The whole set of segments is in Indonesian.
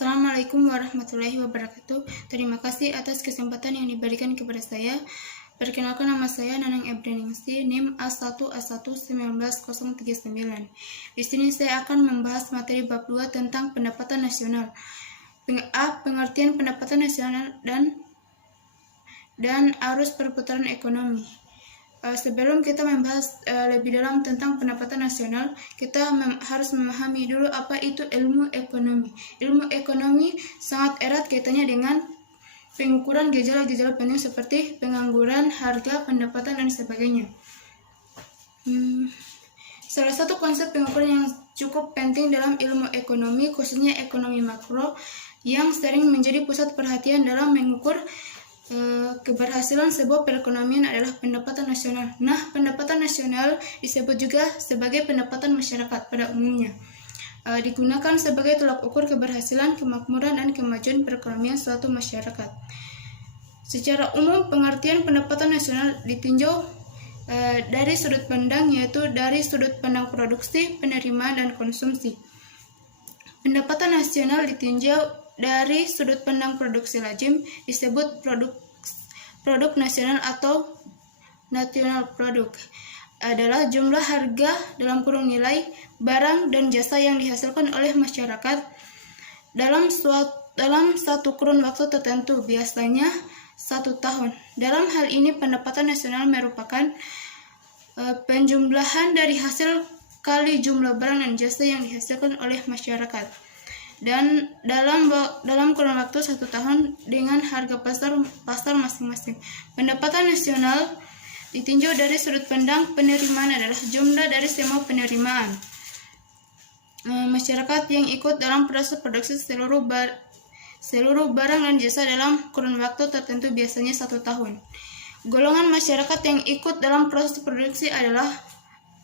Assalamualaikum warahmatullahi wabarakatuh. Terima kasih atas kesempatan yang diberikan kepada saya. Perkenalkan, nama saya Nanang Ebreningsi, NIM A1A11939. Di sini saya akan membahas materi bab 2 tentang pendapatan nasional. Pengertian pendapatan nasional dan arus perputaran ekonomi. Sebelum kita membahas lebih dalam tentang pendapatan nasional, kita harus memahami dulu apa itu ilmu ekonomi. Ilmu ekonomi sangat erat kaitannya dengan pengukuran gejala-gejala penting seperti pengangguran, harga, pendapatan, dan sebagainya. Salah satu konsep pengukuran yang cukup penting dalam ilmu ekonomi, khususnya ekonomi makro, yang sering menjadi pusat perhatian dalam mengukur keberhasilan sebuah perekonomian adalah pendapatan nasional. Nah, pendapatan nasional disebut juga sebagai pendapatan masyarakat pada umumnya. Digunakan sebagai tolak ukur keberhasilan, kemakmuran, dan kemajuan perekonomian suatu masyarakat. Secara umum, pengertian pendapatan nasional ditinjau dari sudut pandang, yaitu dari sudut pandang produksi, penerimaan, dan konsumsi. Pendapatan nasional ditinjau dari sudut pandang produksi lazim, disebut produk nasional atau national product, adalah jumlah harga dalam kurung nilai barang dan jasa yang dihasilkan oleh masyarakat dalam satu kurun waktu tertentu, biasanya 1 tahun. Dalam hal ini, pendapatan nasional merupakan penjumlahan dari hasil kali jumlah barang dan jasa yang dihasilkan oleh masyarakat dan dalam kurun waktu 1 tahun dengan harga pasar masing-masing. Pendapatan nasional ditinjau dari sudut pandang penerimaan adalah jumlah dari semua penerimaan masyarakat yang ikut dalam proses produksi seluruh barang dan jasa dalam kurun waktu tertentu, biasanya 1 tahun. Golongan masyarakat yang ikut dalam proses produksi adalah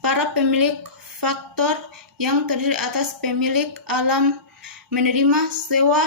para pemilik faktor yang terdiri atas pemilik alam menerima sewa,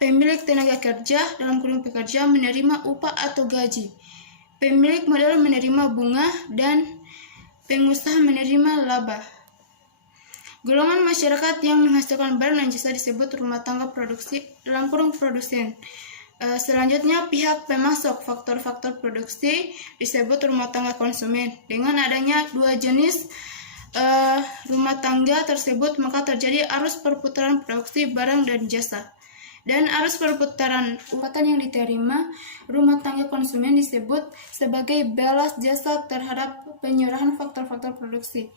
pemilik tenaga kerja dalam kurung pekerja menerima upah atau gaji, pemilik modal menerima bunga, dan pengusaha menerima laba. Golongan masyarakat yang menghasilkan barang dan jasa disebut rumah tangga produksi dalam kurung produsen. Selanjutnya, pihak pemasok faktor-faktor produksi disebut rumah tangga konsumen. Dengan adanya dua jenis rumah tangga tersebut, maka terjadi arus perputaran produksi barang dan jasa. Dan arus perputaran upatan yang diterima rumah tangga konsumen disebut sebagai balas jasa terhadap penyerahan faktor-faktor produksi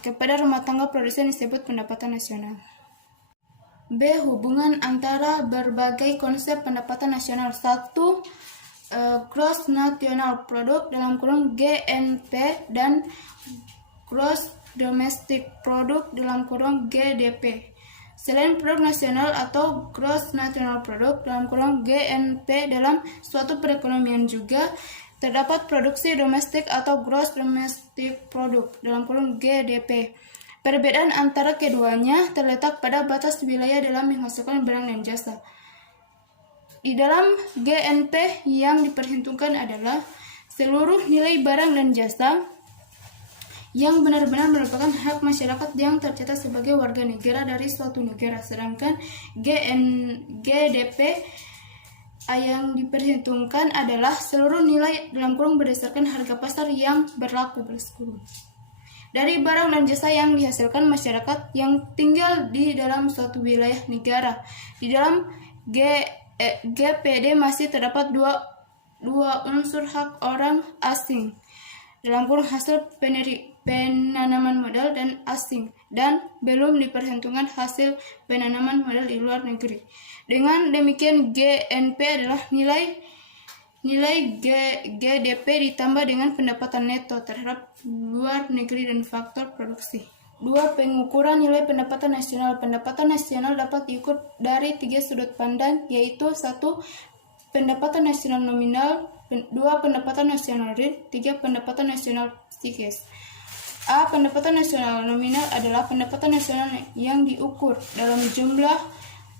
kepada rumah tangga produsen disebut pendapatan nasional. B. Hubungan antara berbagai konsep pendapatan nasional. 1. Gross National Product dalam kurung GNP dan Gross Domestic Product dalam kurung GDP. Selain produk nasional atau Gross National Product dalam kurung GNP dalam suatu perekonomian juga terdapat produksi domestik atau Gross Domestic Product dalam kurung GDP. Perbedaan antara keduanya terletak pada batas wilayah dalam menghasilkan barang dan jasa. Di dalam GNP yang diperhitungkan adalah seluruh nilai barang dan jasa yang benar-benar merupakan hak masyarakat yang tercatat sebagai warga negara dari suatu negara, sedangkan GDP yang diperhitungkan adalah seluruh nilai dalam kurung berdasarkan harga pasar yang berlaku dari barang dan jasa yang dihasilkan masyarakat yang tinggal di dalam suatu wilayah negara. Di dalam GPD masih terdapat dua unsur hak orang asing dalam kurung hasil penanaman modal dan asing, dan belum diperhitungkan hasil penanaman modal di luar negeri. Dengan demikian, GNP adalah nilai GDP ditambah dengan pendapatan neto terhadap luar negeri dan faktor produksi. 2. Pengukuran nilai pendapatan nasional. Pendapatan nasional dapat diukur dari 3 sudut pandang, yaitu 1. Pendapatan nasional nominal, 2. Pendapatan nasional real, 3. Pendapatan nasional psikis. A. Pendapatan nasional nominal adalah pendapatan nasional yang diukur dalam jumlah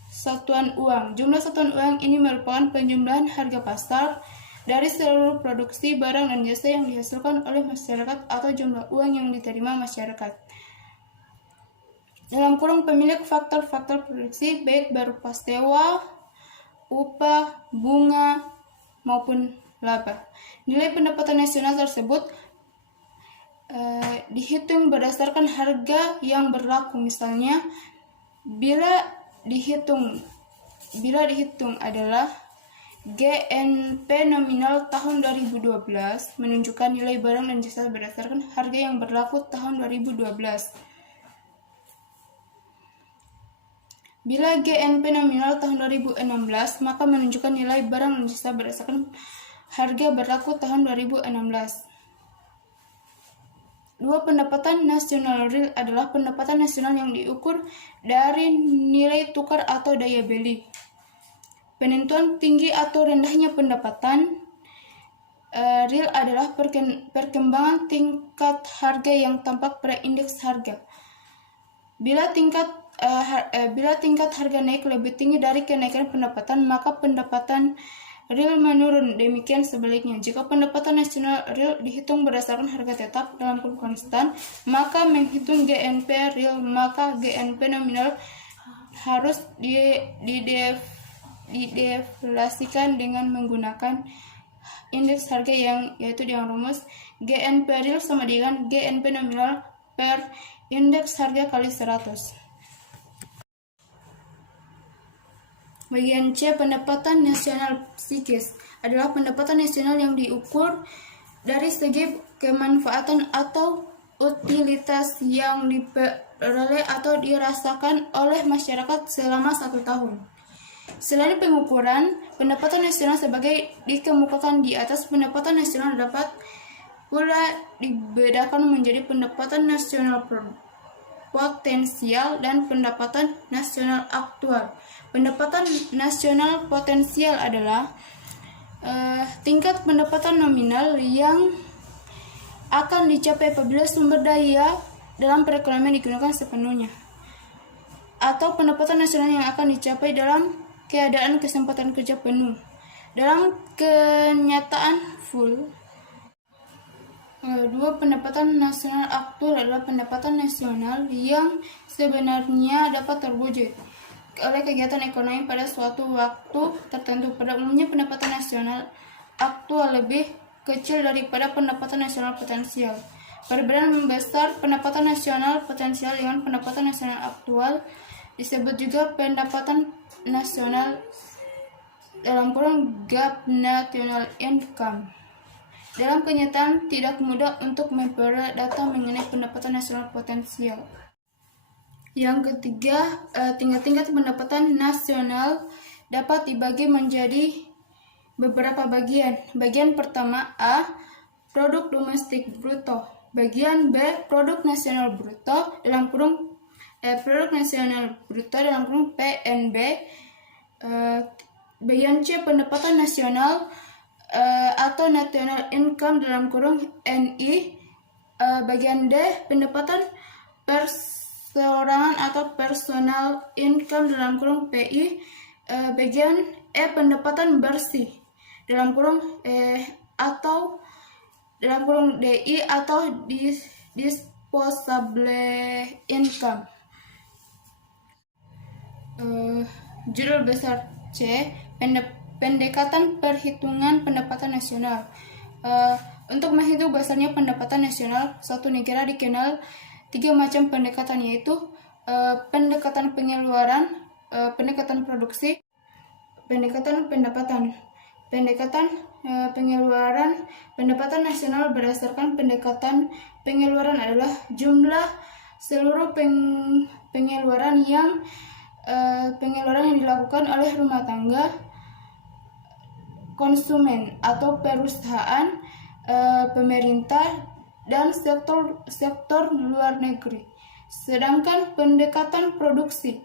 satuan uang. Jumlah satuan uang ini merupakan penjumlahan harga pasar dari seluruh produksi barang dan jasa yang dihasilkan oleh masyarakat atau jumlah uang yang diterima masyarakat. dalam kurung pemilik faktor-faktor produksi baik berupa sewa, upah, bunga, maupun laba. Nilai pendapatan nasional tersebut dihitung berdasarkan harga yang berlaku. Misalnya, bila dihitung adalah GNP nominal tahun 2012 menunjukkan nilai barang dan jasa berdasarkan harga yang berlaku tahun 2012. Bila GNP nominal tahun 2016, maka menunjukkan nilai barang dan jasa berdasarkan harga berlaku tahun 2016. Dua, pendapatan nasional real adalah pendapatan nasional yang diukur dari nilai tukar atau daya beli. Penentuan tinggi atau rendahnya pendapatan real adalah perkembangan tingkat harga yang tampak pada indeks harga. Bila tingkat harga naik lebih tinggi dari kenaikan pendapatan, maka pendapatan real menurun. Demikian sebaliknya, jika pendapatan nasional real dihitung berdasarkan harga tetap dalam kurung konstan, maka menghitung GNP real, maka GNP nominal harus dideflasikan dengan menggunakan indeks harga yaitu dengan rumus GNP real sama dengan GNP nominal per indeks harga kali 100. Bagian C, pendapatan nasional psikis adalah pendapatan nasional yang diukur dari segi kemanfaatan atau utilitas yang diperoleh atau dirasakan oleh masyarakat selama 1 tahun. Selain pengukuran pendapatan nasional sebagai dikemukakan di atas, pendapatan nasional dapat pula dibedakan menjadi pendapatan nasional potensial dan pendapatan nasional aktual. Pendapatan nasional potensial adalah tingkat pendapatan nominal yang akan dicapai apabila sumber daya dalam perekonomian digunakan sepenuhnya, atau pendapatan nasional yang akan dicapai dalam keadaan kesempatan kerja penuh. Dalam kenyataan full, dua, pendapatan nasional aktual adalah pendapatan nasional yang sebenarnya dapat terwujud oleh kegiatan ekonomi pada suatu waktu tertentu. Pada umumnya, pendapatan nasional aktual lebih kecil daripada pendapatan nasional potensial. Perbedaan besar pendapatan nasional potensial dengan pendapatan nasional aktual disebut juga pendapatan nasional dalam kurung gap national income. Dalam kenyataan, tidak mudah untuk memperoleh data mengenai pendapatan nasional potensial. Yang ketiga, tingkat pendapatan nasional dapat dibagi menjadi beberapa bagian. Bagian pertama A, produk domestik bruto. Bagian B, produk nasional bruto dalam kurung PNB. Bagian C, pendapatan nasional atau national income dalam kurung NI. Bagian D, pendapatan perorangan atau personal income dalam kurung PI. Bagian E, pendapatan bersih dalam kurung atau dalam kurung DI atau disposable income. Judul besar C, pendekatan perhitungan pendapatan nasional. Untuk menghitung besarnya pendapatan nasional suatu negara dikenal 3 macam pendekatan, yaitu pendekatan pengeluaran, pendekatan produksi, pendekatan pendapatan. Pendekatan pengeluaran, pendapatan nasional berdasarkan pendekatan pengeluaran adalah jumlah seluruh pengeluaran yang dilakukan oleh rumah tangga, konsumen atau perusahaan, pemerintah, dan sektor luar negeri. Sedangkan pendekatan produksi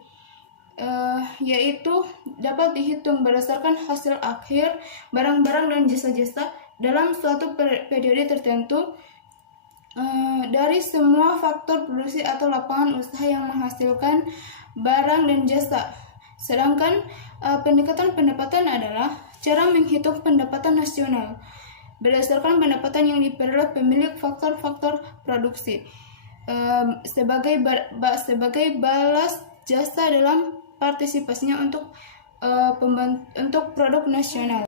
yaitu dapat dihitung berdasarkan hasil akhir barang-barang dan jasa-jasa dalam suatu periode tertentu dari semua faktor produksi atau lapangan usaha yang menghasilkan barang dan jasa. Sedangkan pendekatan pendapatan adalah cara menghitung pendapatan nasional berdasarkan pendapatan yang diperoleh pemilik faktor-faktor produksi. sebagai balas jasa dalam partisipasinya untuk produk nasional.